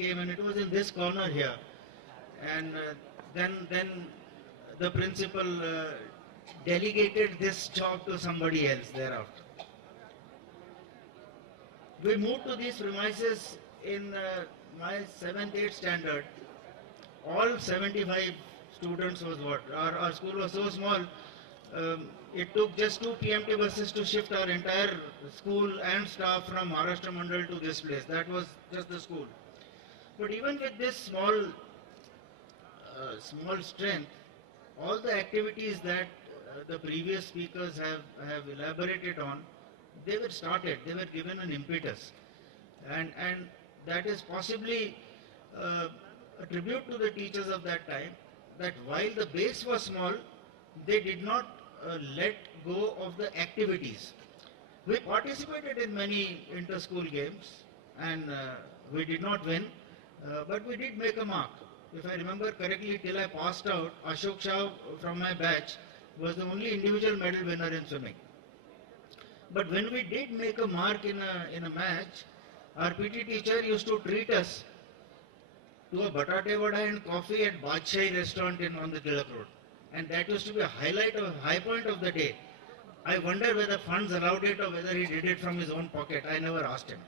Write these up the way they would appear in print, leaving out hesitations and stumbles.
came, and it was in this corner here. And then the principal delegated this job to somebody else thereafter. We moved to these premises in my 7th, 8th standard. All 75 students was what? Our school was so small, it took just 2 PMT buses to shift our entire school and staff from Maharashtra Mandal to this place. That was just the school. But even with this small strength, all the activities that the previous speakers have elaborated on, they were started, they were given an impetus. And that is possibly a tribute to the teachers of that time, that while the base was small, they did not let go of the activities. We participated in many inter-school games, and we did not win, but we did make a mark. If I remember correctly, till I passed out, Ashok Shah from my batch was the only individual medal winner in swimming. But when we did make a mark in a match, our PT teacher used to treat us to a batate vada and coffee at Badshai restaurant on the Tilak Road. And that used to be a high point of the day. I wonder whether funds allowed it or whether he did it from his own pocket. I never asked him.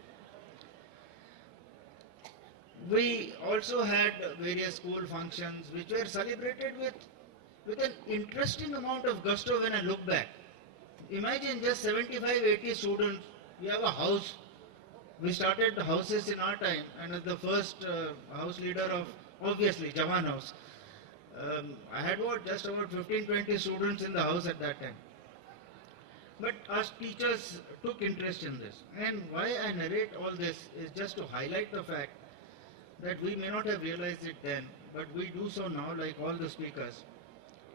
We also had various school functions which were celebrated with an interesting amount of gusto when I look back. Imagine just 75, 80 students. We have a house. We started the houses in our time, and as the first house leader of, obviously, Jawan House. I had just about 15, 20 students in the house at that time. But our teachers took interest in this. And why I narrate all this is just to highlight the fact that we may not have realized it then, but we do so now, like all the speakers,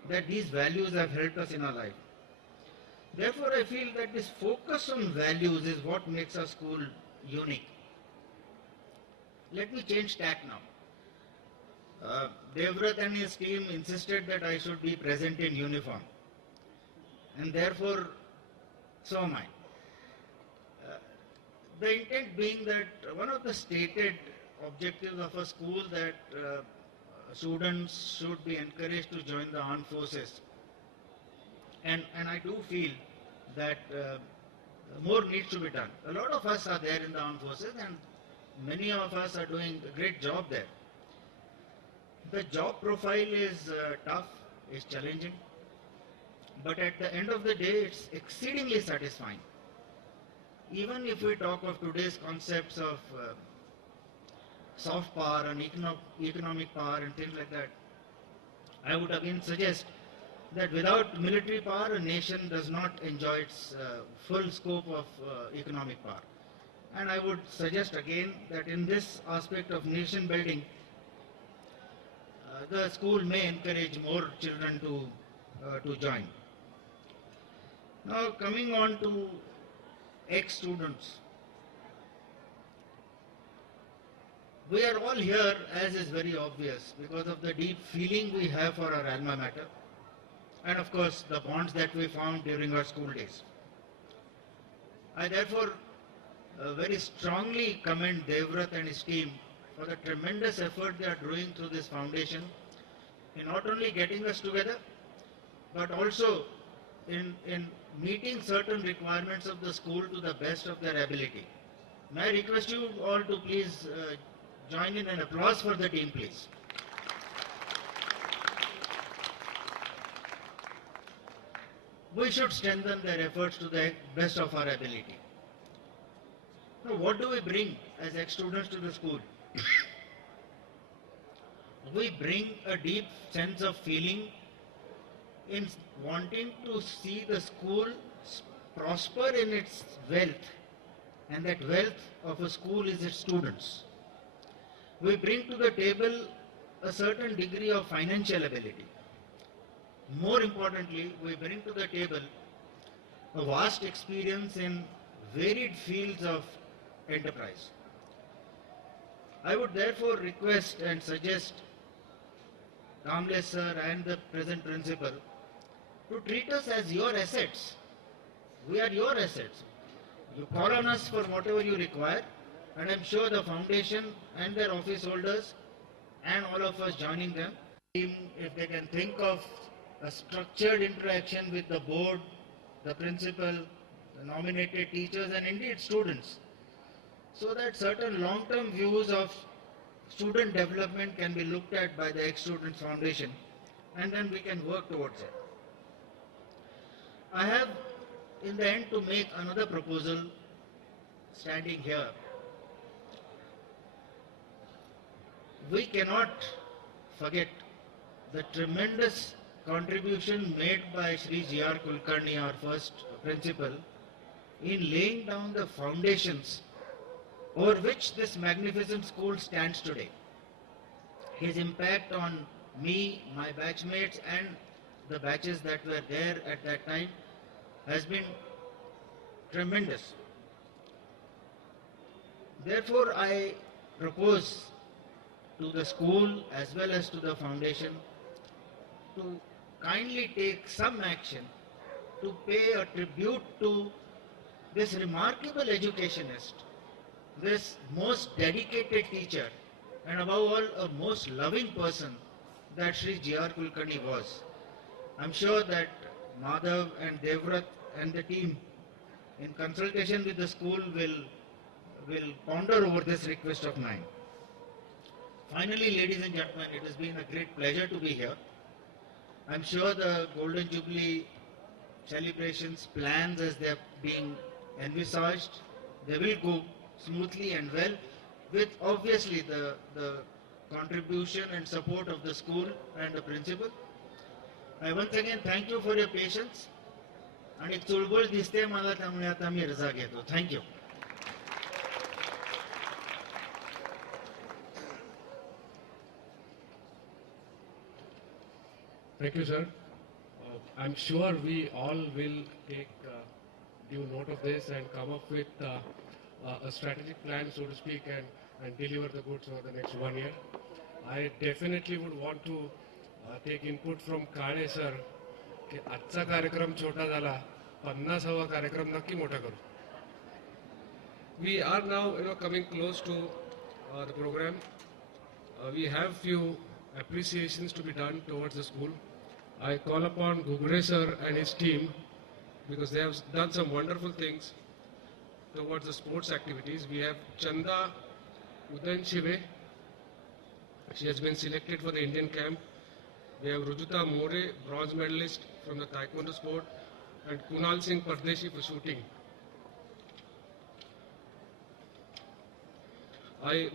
that these values have helped us in our life. Therefore, I feel that this focus on values is what makes our school unique. Let me change tack now. Devrat and his team insisted that I should be present in uniform, and therefore, so am I. The intent being that one of the stated objectives of a school that students should be encouraged to join the armed forces. And I do feel that more needs to be done. A lot of us are there in the armed forces, and many of us are doing a great job there. The job profile is tough, is challenging, but at the end of the day, it's exceedingly satisfying. Even if we talk of today's concepts of soft power and economic power and things like that, I would again suggest that without military power, a nation does not enjoy its full scope of economic power. And I would suggest again that in this aspect of nation building, the school may encourage more children to join. Now coming on to ex-students. We are all here, as is very obvious, because of the deep feeling we have for our alma mater, and of course the bonds that we found during our school days. I therefore very strongly commend Devrat and his team for the tremendous effort they are doing through this foundation in not only getting us together, but also in meeting certain requirements of the school to the best of their ability. May I request you all to please join in an applause for the team, please. We should strengthen their efforts to the best of our ability. Now, what do we bring as ex-students to the school? We bring a deep sense of feeling in wanting to see the school prosper in its wealth, and that wealth of a school is its students. We bring to the table a certain degree of financial ability. More importantly, we bring to the table a vast experience in varied fields of enterprise. I would therefore request and suggest Kamble sir and the present principal to treat us as your assets. We are your assets. You call on us for whatever you require, and I'm sure the foundation and their office holders and all of us joining them, if they can think of a structured interaction with the board, the principal, the nominated teachers and indeed students, so that certain long-term views of student development can be looked at by the ex-students foundation and then we can work towards it. I have in the end to make another proposal standing here. We cannot forget the tremendous contribution made by Shri G.R. Kulkarni, our first principal, in laying down the foundations over which this magnificent school stands today. His impact on me, my batchmates and the batches that were there at that time has been tremendous. Therefore, I propose to the school as well as to the foundation to kindly take some action to pay a tribute to this remarkable educationist, this most dedicated teacher, and above all, a most loving person that Sri G.R. Kulkarni was. I'm sure that Madhav and Devrat and the team, in consultation with the school, will ponder over this request of mine. Finally, ladies and gentlemen, it has been a great pleasure to be here. I'm sure the Golden Jubilee celebrations plans as they are being envisaged, they will go smoothly and well with obviously the contribution and support of the school and the principal. I once again thank you for your patience आणि चुळबुळ दिसते मला त्यामुळे आता मी रजा घेतो. Thank you. Thank you, sir. I'm sure we all will take due note of this and come up with a strategic plan, so to speak, and deliver the goods over the next 1 year. I definitely would want to take input from Kale sir की आजचा कार्यक्रम छोटा झाला 50वा कार्यक्रम नक्की मोठा करू. We are now coming close to the program. We have few appreciations to be done towards the school. I call upon Gugre sir and his team because they have done some wonderful things towards the sports activities. We have Chanda Udan Shive. She has been selected for the Indian camp. We have Rujuta More, bronze medalist from the Taekwondo sport, and Kunal Singh Pardeshi for shooting. I